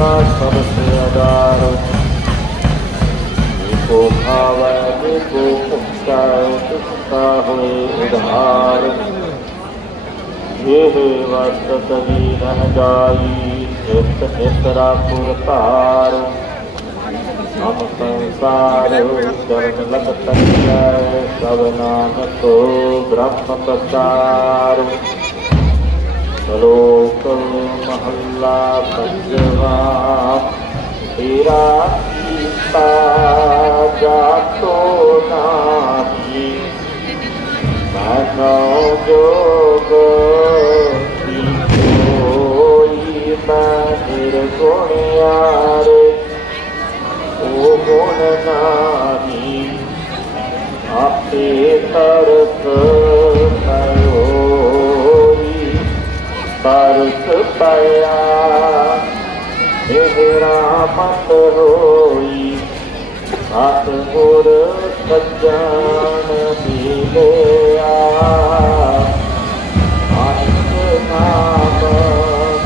सर्वस्य अदारो को भावय को पुष्टा हुए उधार ये वर्त कवि रह जाई एक पुरकार हम संसार कर्म लग तक सब नाम तो ब्रह्म प्रचार શ્લોક મહલ્લા પંજવા હીરા ગીતા જાતો નાથી માનવ જોગ નિર્ગુણ્યા રે ઓ ગુણ નાની આપે તર ਤਰਕ ਪਿਆ ਮੇਰਾ ਮਤ ਹੋਈ। ਸਤ ਗੁਰ ਸੱਜਣ ਮਿਲਿਆ ਆਨੰਦ ਨਾਮ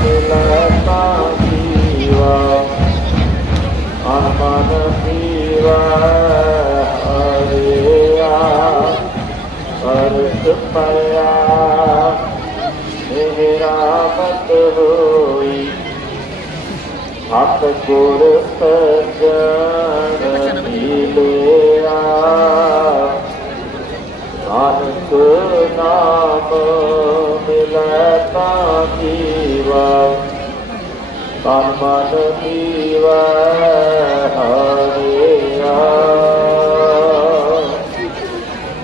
ਮਿਲਤਾ ਜੀਵਾ। ਅਨਮਨ ਜੀਵਾ ਹਰਿਆ। ਅਰਥ ਪਿਆ ਹੱਥ ਗੁਰ ਸਜਣ ਮਿਲਿਆ। ਨਾਨਕ ਨਾਮ ਮਿਲੈ ਤਾਂ ਜੀਵਾ। ਤਨ ਮਨ ਜੀਵਾ ਹਰਿਆ।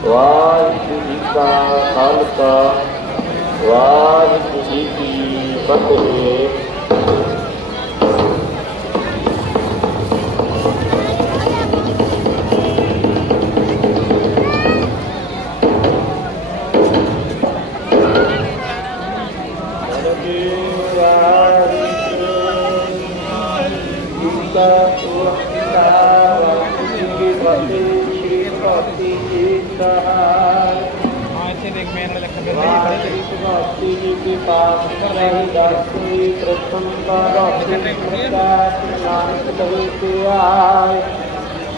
ਵਾਹਿਗੁਰੂ ਜੀ ਕਾ ਖਾਲਸਾ, ਵਾਹਿਗੁਰੂ ਜੀ ਕੀ ਫਤਿਹ।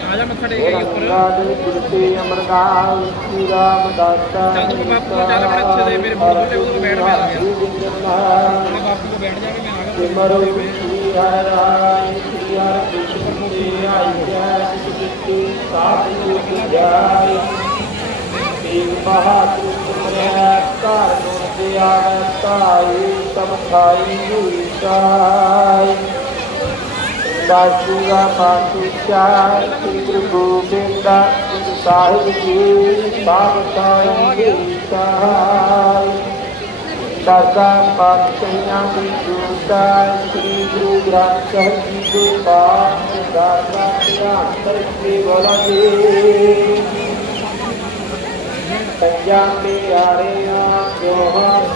ਆ ਜਾ ਮੱਥਾ ਟੇਕ ਉੱਪਰ। ਅਮਰਨਾਥ ਸ਼੍ਰੀ ਰਾਮ ਦਾਤਾ ਚੱਲ ਤੂੰ ਬਾਪੂ ਚੱਲ ਆਪਣੇ ਅੱਛੇ ਦੇ ਮੇਰੇ ਮੂੰਹ ਤੇ ਉਹਦੇ ਬੈਠ ਪਿਆ ਗਿਆ ਆਪਣੇ ਬਾਪੂ ਕੋ ਬੈਠ ਜਾ ਕੇ ਮੈਂ ਆ ਗਿਆ। ਸਿਮਰੋ ਸ਼੍ਰੀ ਹਰਿ ਰਾਮ ਸ਼੍ਰੀ ਹਰਿ ਕ੍ਰਿਸ਼ਨ ਜੀ ਆਈ ਜੈ ਸਿੱਧੀ ਸਾਧੂ ਜੈ ਏਕ ਮਹਾਤ੍ਰਿ ਮੈਂ ਘਰ ਗੁਣ ਦੇ ਆਵੈ ਤਾਈ ਸਭ ਖਾਈ, ਹੋਈ ਸਾਈ। ਦਾਸੂਗਾ ਚਾਰ ਸ੍ਰੀ ਗੁਰੂ ਸਾਹਿਬ ਜੀ ਸਾਧ ਸਾਈ ਸਾਈ। ਦਾਦਾ ਪਾਤਸ਼ਾਹਾਂ ਦੀ ਜੋਤਾ ਸ੍ਰੀ ਗੁਰੂ ਗ੍ਰੰਥ ਸਾਹਿਬ ਜੀ ਦੇ ਪਾਠ ਦਾਦਾ ਧਿਆਨ ਕਰਕੇ ਬੋਲਾਂਗੇ। ਪੰਜਾਂ ਪਿਆਰਿਆਂ ਜੋਹਰ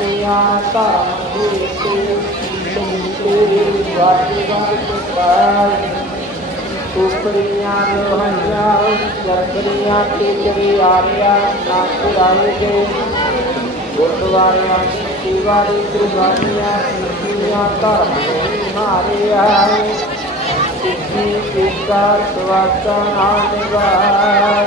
ਜਿਨਾ ਸਿਦਾ ਦੁਨੀਆ ਧਰਮ ਦੇ ਤੇ ਤੁਮਤੇ ਵਾਜੀ ਪਾਰ। ਉਪਰੀਆਂ ਲੋਹਾਂ ਜਰਕਰੀਆਂ ਤੇ ਚਰੇ ਆਰਿਆ ਨਾ ਕੁਰਾਏ ਦੇ। ਗੁਰਦੁਆਰਿਆਂ ਦੀਵਾਰੀ ਗੁਰਬਾਨੀਆਂ ਸਿੱਖੀਆਂ ਧਰਮ ਮਾਰੇ ਆਏ। ਸਿੱਖੀ, ਏਕਾ ਸਵਾਸਾ ਨਾਲ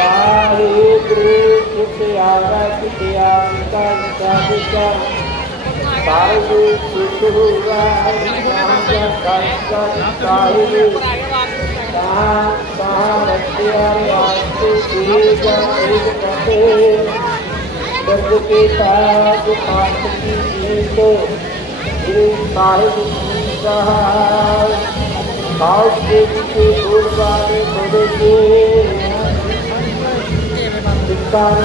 हरे कृष्ण श्यामा श्यामिका साधिका साधु सुसुरा साधु वास्तु के साथ पाठ की जीत साहिब जी कहा भाव के गुरुद्वारे बदले संतान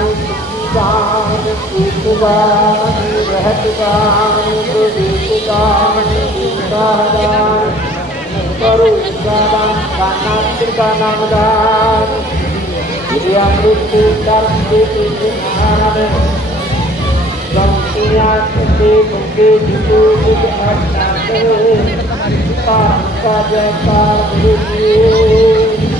दान सुखदान रहतदान सुदीपदान सुखदान करुदान कानात्रिकानाम दान विद्यामृत्युदान सुखदान संतिया से मुके जितु जित अष्टांतर पाप का जयकार गुरु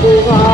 不怕。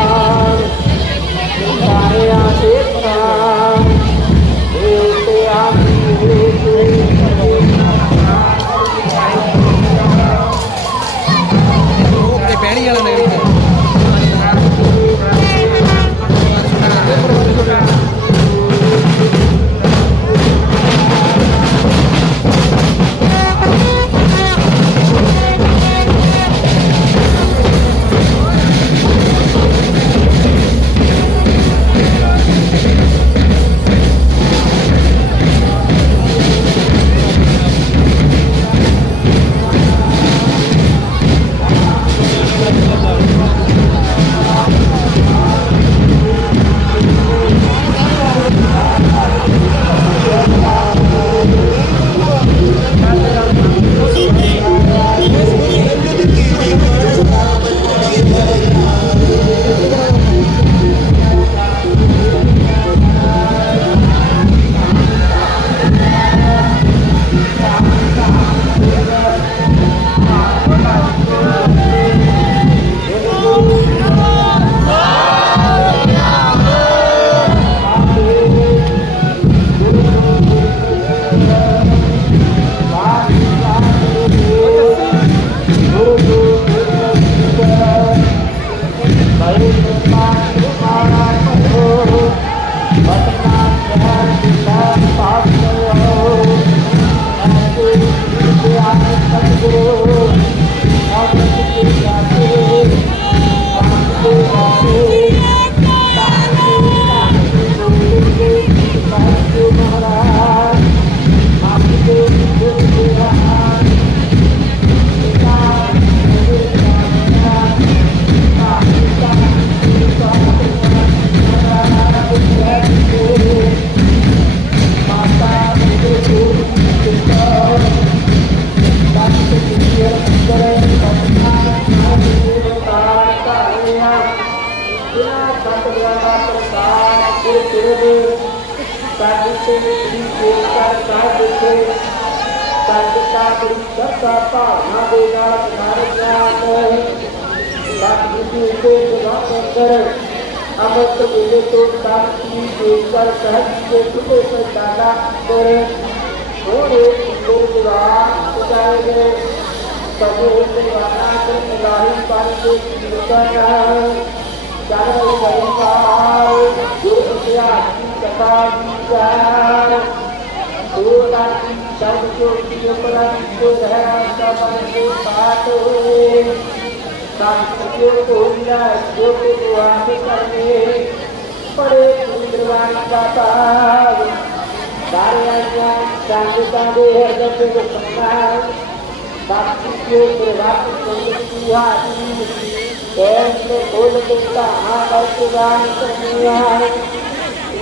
Oh, करते हैं तीन ओंकार का देखे सर्वता परिषदता पाना देगा नारद को सदा कर अमृत बोले तो की देवकर सहज के सुखे से दादा कर थोड़े सजाए गए सबों से वाना कर निगाही पानी को निकल रहा है चारों का कथा विचार दो तार्किक शब्द को उपरांत को दोहरा को साथ हो सांस्कृतियों को विलासियों को दुआम करने पड़े पुण्यवान का भाव कार्यान्वयन सांगे सांगे हरदम से को सम्मान सांस्कृतियों प्रभाव को सुहाती कैसे बोल देता हाँ पर प्रदान करने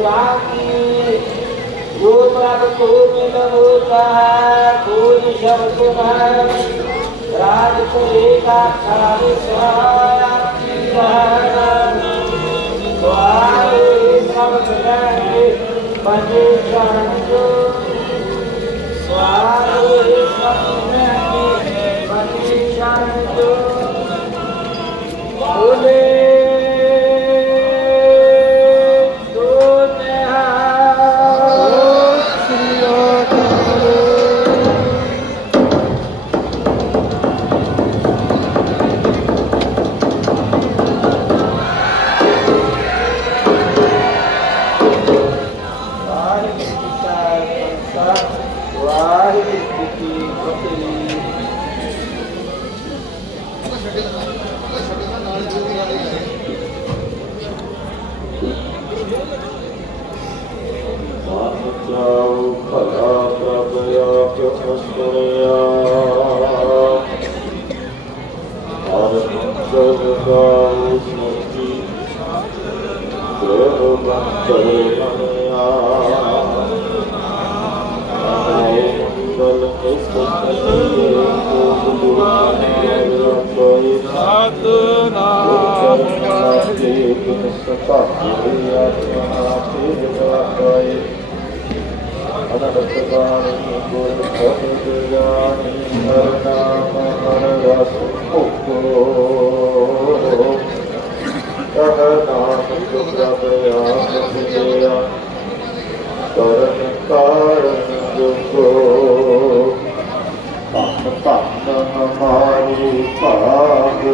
ਪਰਮਿਤ ਗੁਰਾਂ ਕੀ ਜੋ ਪ੍ਰਭ ਕੋ ਮਿਲ ਹੋਤਾ ਹੈ ਕੋਈ ਸ਼ਬਦ ਹੈ ਰਾਜ ਕੋਲੇ ਕਾ ਖਾਲੇ ਸਹਾਇਆ ਮੰਗਲ ਗਾਉ ਦੇਵ ਬੰਦਰ ਮਨਿਆ ਆਏ ਮੰਗਲ ਇਸ ਸਤਿਏ ਕੋ ਗੁਰੂ ਕੋਈ ਸਤਨਾਮ ਵਾਹਿਗੁਰੂ ਜੀ ਸਤਾ ਜੀ ਆਤਮਾ ਤੇ ਵਾਕਾਏ ਅਨੰਤ ਬਾਣੀ ਗੁਰ ਖੋਜ ਜਾਣੀ ਹਰ ਆਪ ਮਿਲਿਆ ਕਰਨ ਕਾਰਨ ਜੁਗੋ ਧੰਨ ਧੰਨ ਹਮਾਰੀ ਭਾਗ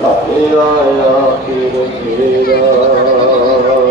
ਘਰ ਆਇਆ ਫਿਰ ਮੇਰਾ